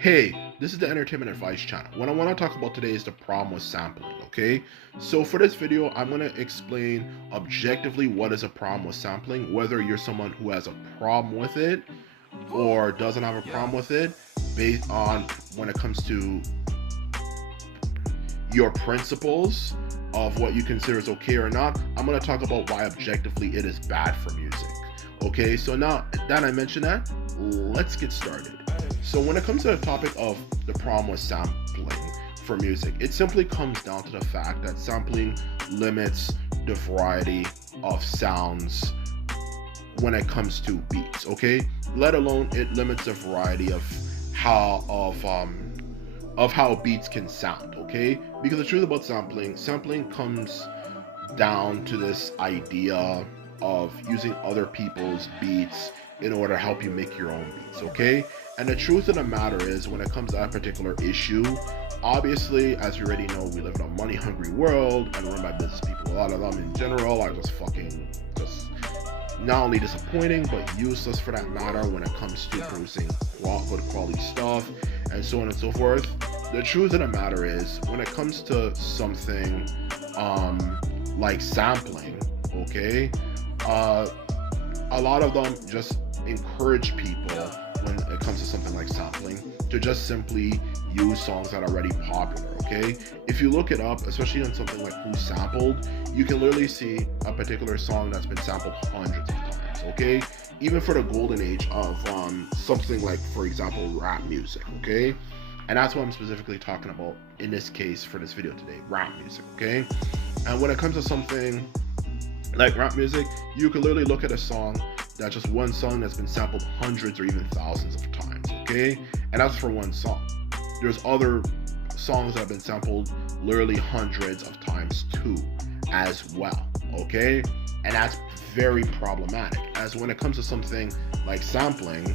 Hey, this is the Entertainment Advice channel. What I want to talk about today is the problem with sampling, okay? So for this video, I'm going to explain objectively what is a problem with sampling, whether you're someone who has a problem with it or doesn't have a problem with it, based on when it comes to your principles of what you consider is okay or not. I'm going to talk about why objectively it is bad for music. Okay, so now that I mentioned that, let's get started. So when it comes to the topic of the problem with sampling for music, it simply comes down to the fact that sampling limits the variety of sounds when it comes to beats, okay? Let alone it limits the variety of how beats can sound, okay? Because the truth about sampling comes down to this idea of using other people's beats in order to help you make your own beats, okay? And the truth of the matter is, when it comes to that particular issue, obviously, as you already know, we live in a money-hungry world and run by business people. A lot of them in general are just not only disappointing, but useless for that matter when it comes to producing good quality stuff and so on and so forth. The truth of the matter is, when it comes to something like sampling, okay, a lot of them just encourage people when it comes to something like sampling to just simply use songs that are already popular, okay? If you look it up, especially on something like Who Sampled, you can literally see a particular song that's been sampled hundreds of times, okay? Even for the golden age of something like, for example, rap music, okay? And that's what I'm specifically talking about in this case for this video today, rap music, okay? And when it comes to something like rap music, you can literally look at a song that's just one song that's been sampled hundreds or even thousands of times, okay? And that's for one song. There's other songs that have been sampled literally hundreds of times too, as well, okay? And that's very problematic, as when it comes to something like sampling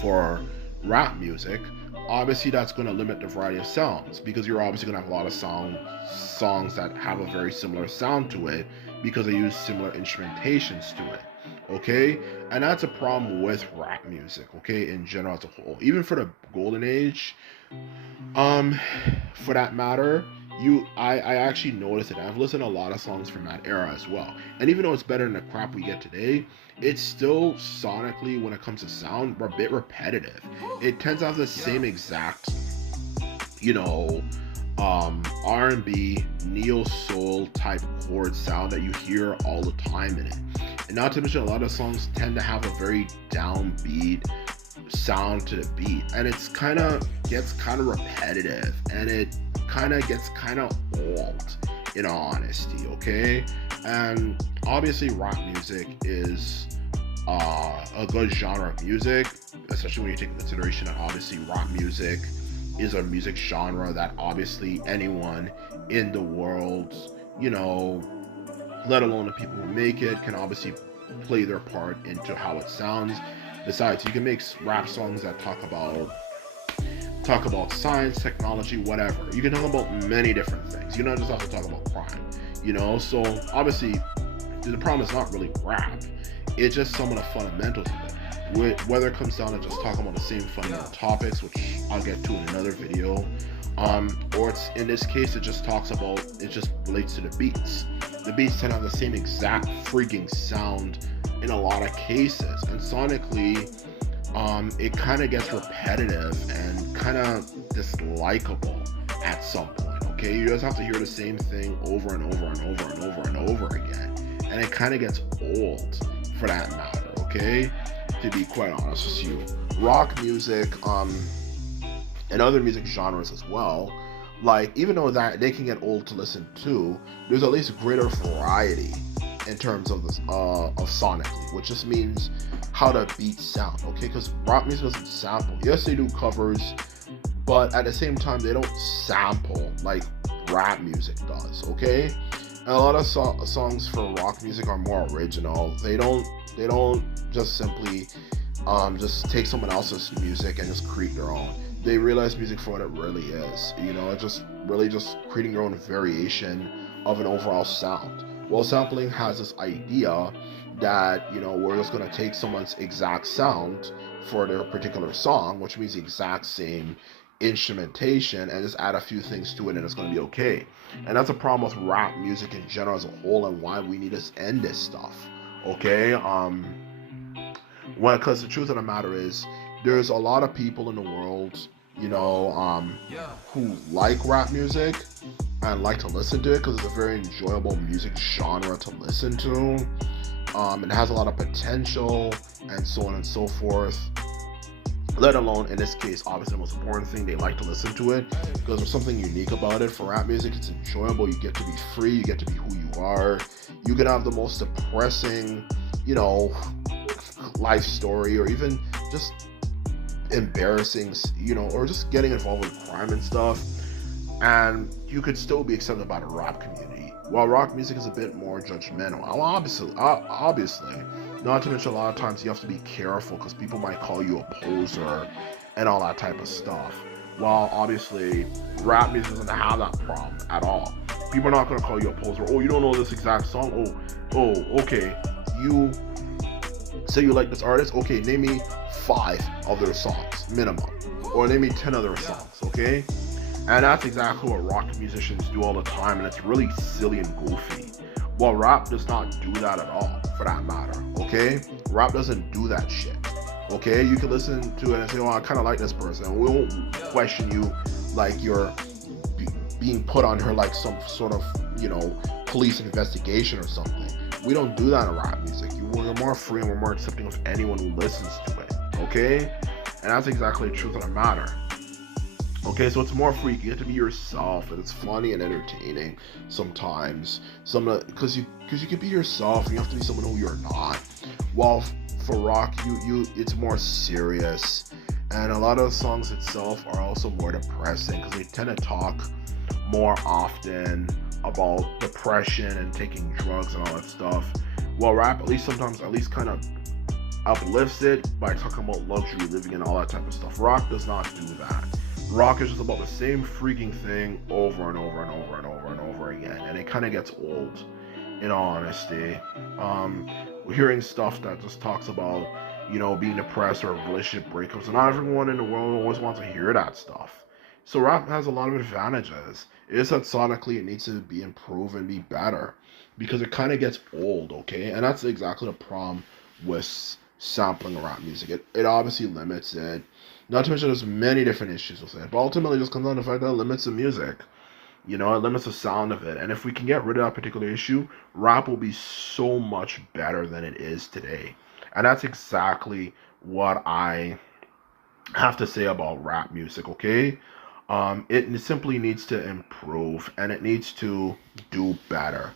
for rap music, obviously that's going to limit the variety of sounds, because you're obviously going to have a lot of songs that have a very similar sound to it because they use similar instrumentations to it, okay? And that's a problem with rap music, okay, in general as a whole. Even for the golden age, for that matter, I actually noticed it. I've listened to a lot of songs from that era as well, and even though it's better than the crap we get today, it's still sonically, when it comes to sound, a bit repetitive. It tends to have the same exact, R&B, neo soul type chord sound that you hear all the time in it. And not to mention, a lot of songs tend to have a very downbeat sound to the beat, and it's gets kind of repetitive, and it gets kind of old, in all honesty, okay? And obviously rap music is a good genre of music, especially when you take into consideration that obviously rap music is a music genre that obviously anyone in the world, let alone the people who make it, can obviously play their part into how it sounds. Besides, you can make rap songs that talk about science, technology, whatever. You can talk about many different things. You don't just have to talk about crime, So obviously, the problem is not really rap. It's just some of the fundamentals of it. Whether it comes down to just talking about the same fundamental topics, which I'll get to in another video, or it's, in this case, it just relates to the beats. The beats tend to have the same exact freaking sound in a lot of cases, and sonically, it kind of gets repetitive and kind of dislikable at some point, okay? You just have to hear the same thing over and over and over and over and over again, and it kind of gets old for that matter, okay? To be quite honest with you, rock music, and other music genres as well, like, even though that they can get old to listen to, there's at least greater variety in terms of this, of sonically, which just means how the beats sound, okay? Because rock music doesn't sample. Yes, they do covers, but at the same time, they don't sample like rap music does, okay? And a lot of songs for rock music are more original. They don't just simply just take someone else's music and just create their own. They realize music for what it really is, it's just really just creating your own variation of an overall sound. Well, sampling has this idea that, we're just going to take someone's exact sound for their particular song, which means the exact same instrumentation, and just add a few things to it and it's going to be okay. And that's a problem with rap music in general as a whole, and why we need to end this stuff. Okay? Well, because the truth of the matter is, there's a lot of people in the world, who like rap music and like to listen to it because it's a very enjoyable music genre to listen to. It has a lot of potential and so on and so forth. Let alone, in this case, obviously the most important thing, they like to listen to it because there's something unique about it. For rap music, it's enjoyable. You get to be free. You get to be who you are. You can have the most depressing, life story, or even just embarrassing, or just getting involved with crime and stuff, and you could still be accepted by the rap community. While rock music is a bit more judgmental, obviously, not to mention a lot of times you have to be careful because people might call you a poser and all that type of stuff. While obviously rap music doesn't have that problem at all. People are not going to call you a poser. Oh, you don't know this exact song? Oh, okay. You say you like this artist? Okay, name me 5 of their songs, minimum. Or name me 10 of their songs, okay? And that's exactly what rock musicians do all the time, and it's really silly and goofy. Well, rap does not do that at all, for that matter, okay? Rap doesn't do that shit, okay? You can listen to it and say, oh, I kind of like this person. We won't question you like you're being put on her like some sort of, police investigation or something. We don't do that in rap music. We're more free and we're more accepting of anyone who listens to it, okay? And that's exactly the truth of the matter. Okay, so it's more free. You get to be yourself, and it's funny and entertaining sometimes. Because you can be yourself, and you have to be someone who you're not. While for rock, it's more serious, and a lot of the songs itself are also more depressing because they tend to talk more often about depression and taking drugs and all that stuff. While rap, at least kind of uplifts it by talking about luxury living and all that type of stuff. Rock does not do that. Rock is just about the same freaking thing over and over and over and over and over again, and it kind of gets old, in all honesty. Hearing stuff that just talks about, being depressed or relationship breakups, and not everyone in the world always wants to hear that stuff. So rap has a lot of advantages. It is that sonically it needs to be improved and be better, because it kind of gets old, okay? And that's exactly the problem with sampling rap music. It obviously limits it. Not to mention there's many different issues with it. But ultimately it just comes down to the fact that it limits the music. It limits the sound of it. And if we can get rid of that particular issue, rap will be so much better than it is today. And that's exactly what I have to say about rap music, okay? It simply needs to improve, and it needs to do better.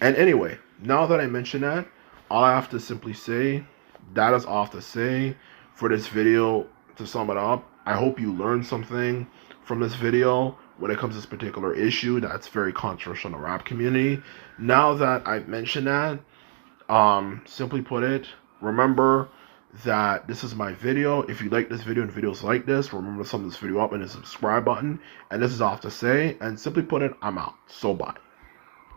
And anyway, now that I mentioned that, all I have to simply say, that is all I have to say for this video. To sum it up, I hope you learned something from this video when it comes to this particular issue that's very controversial in the rap community. Now that I've mentioned that, simply put it, remember that this is my video. If you like this video and videos like this, remember to thumb this video up and the subscribe button. And this is all I have to say. And simply put it, I'm out. So bye.